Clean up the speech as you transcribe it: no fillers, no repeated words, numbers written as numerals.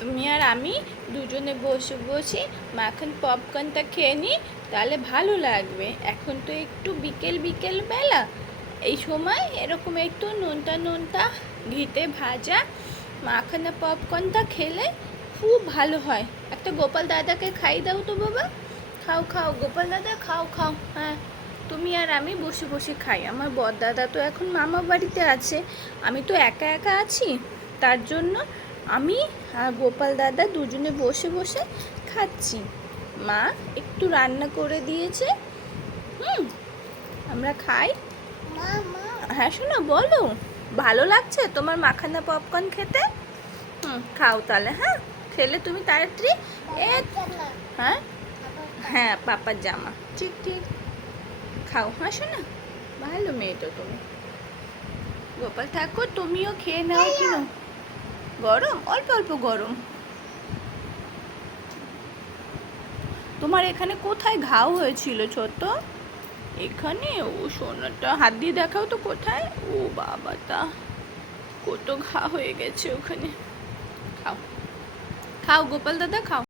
তুমি আর আমি দুজনে বসে বসে মাখন পপকর্নটা খেয়ে নিই, তাহলে ভালো লাগবে। এখন তো একটু বিকেল বিকেল বেলা, এই সময় এরকম একটু নোনতা নোনতা ঘিতে ভাজা মাখানা পপকর্নটা খেলে খুব ভালো হয়। একটা গোপাল দাদাকে খাই দাও তো বাবা। খাও খাও গোপাল দাদা, খাও খাও। হ্যাঁ, তুমি আর আমি বসে বসে খাই। আমার বড়দাদা তো এখন মামা বাড়িতে আছে, আমি তো একা একা আছি, তার জন্য আমি আর গোপাল দাদা দুজনে বসে বসে খাচ্ছি। মা একটু রান্না করে দিয়েছে, আমরা খাই। হ্যাঁ শোনো, বলো, ভালো লাগছে তোমার মাখানা পপকর্ন খেতে? খাও তাহলে। হ্যাঁ, খেলে তুমি তাড়াতাড়ি হ্যাঁ হ্যাঁ পাপার জামা, ঠিক ঠিক, খাও। হ্যাঁ শোনো, ভালো মেয়ে তো তুমি। গোপাল ঠাকুর তুমিও খেয়ে নাও। কেন গরম? অল্প অল্প গরম। তোমার এখানে কোথায় ঘাও হয়েছিল ছোট? এখানে? ও সোনাটা হাত দিয়ে দেখাও তো কোথায়। ও বাবাটা, কত ঘা হয়ে গেছে ওখানে। খাও খাও গোপাল দাদা, খাও।